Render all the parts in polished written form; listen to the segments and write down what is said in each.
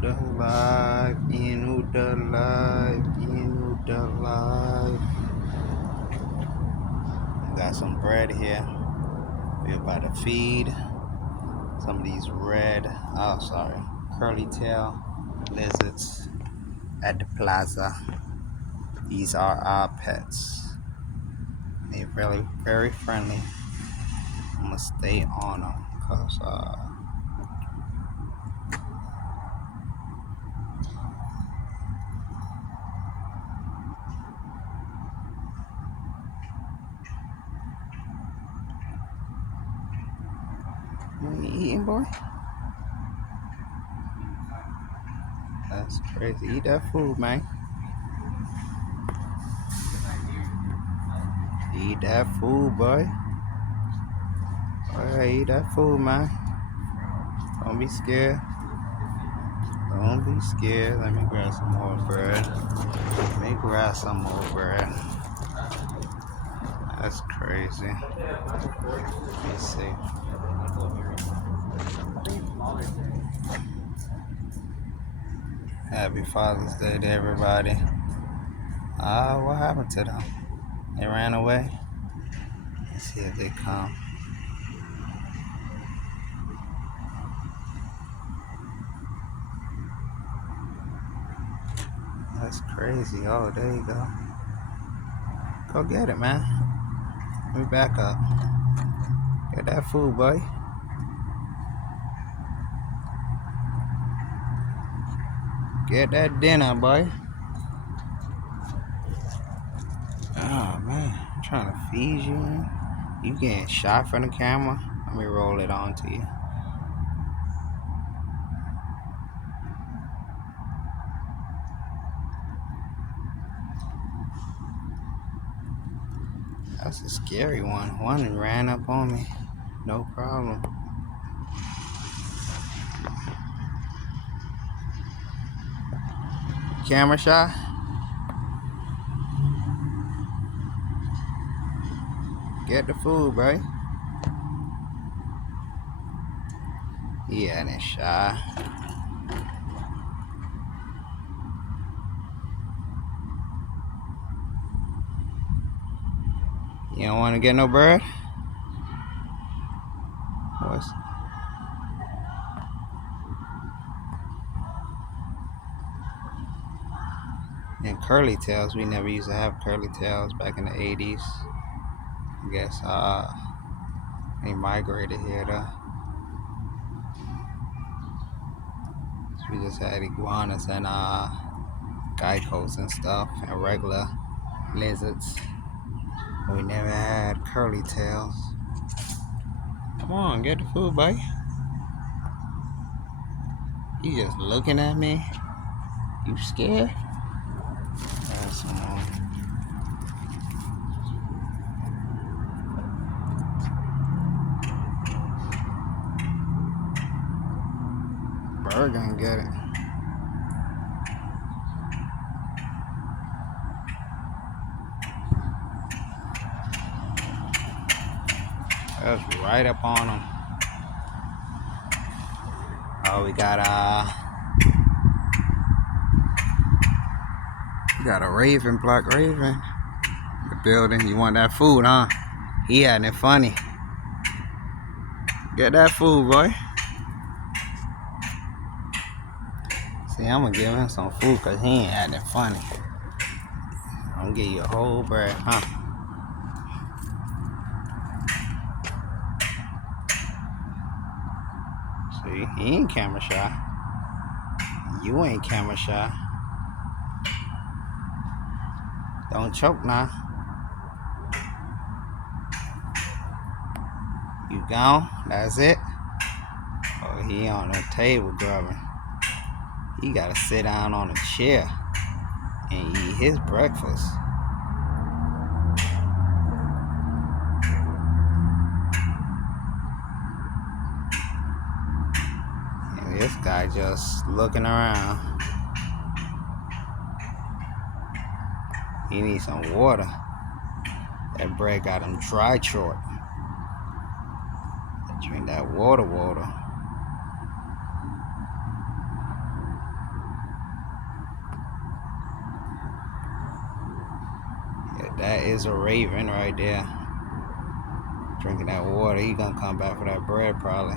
the live, into the live, into the live. Got some bread here. We're about to feed some of these curly tail lizards at the plaza. These are our pets. They're really very friendly. I'm gonna stay on them because you ain't eating, boy? That's crazy. Eat that food, man. Eat that food, boy. Alright, eat that food, man. Don't be scared. Don't be scared. Let me grab some more bread. That's crazy. Let me see. Happy Father's Day to everybody. What happened to them? They ran away? Let's see if they come. That's crazy. Oh, there you go. Go get it, man. Let me back up. Get that food, boy. Get that dinner, boy. Oh, man. I'm trying to feed you, man. You getting shot from the camera? Let me roll it on to you. That's a scary one. One ran up on me. No problem. Camera shot? Get the food, bro. Yeah, that shy. You don't want to get no bird? What's... And curly tails, we never used to have curly tails back in the 80s. I guess they migrated here though. So we just had iguanas and geckos and stuff and regular lizards. We never had curly tails. Come on, get the food, buddy. You just looking at me? You scared? That's some more. Bird gonna get it. That's right up on them. Oh, we got a raven, black raven. The building. You want that food, huh? He had it funny. Get that food, boy. See, I'm gonna give him some food because he ain't acting funny. I'm gonna give you a whole bird, huh? See, he ain't camera shy. You ain't camera shy. Don't choke now. You gone? That's it? Oh, he on the table grubbing. He gotta sit down on a chair and eat his breakfast. And this guy just looking around. He needs some water. That bread got him dry short. Drink that water. That is a raven right there. Drinking that water. He gonna come back for that bread probably.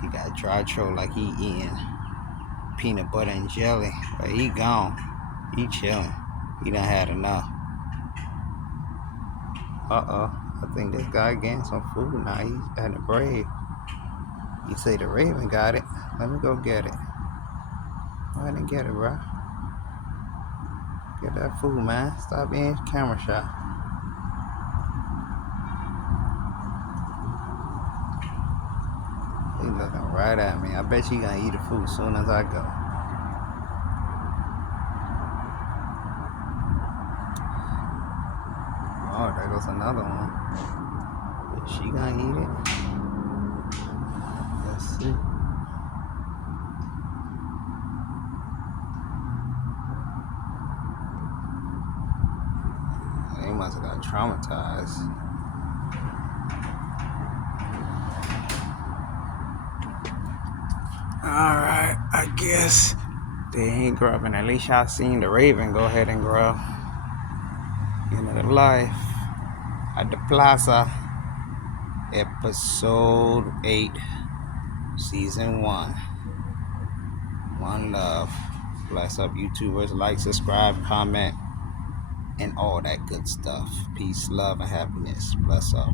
He got dry throat like he eating peanut butter and jelly. But he gone. He chilling. He done had enough. Uh-oh. I think this guy getting some food now. He's at the bread. You say the raven got it. Let me go get it. Go ahead and get it, bro. Get that food, man. Stop being camera shy. He looking right at me. I bet you gonna eat the food as soon as I go. Oh, there goes another one. Is she gonna eat it? Let's see. They must have got traumatized. Alright, I guess they ain't grubbing. At least y'all seen the raven go ahead and grub. End of the life at the plaza. Episode 8, Season 1. One love. Bless up, YouTubers. Like, subscribe, comment, and all that good stuff. Peace, love, and happiness. Bless up.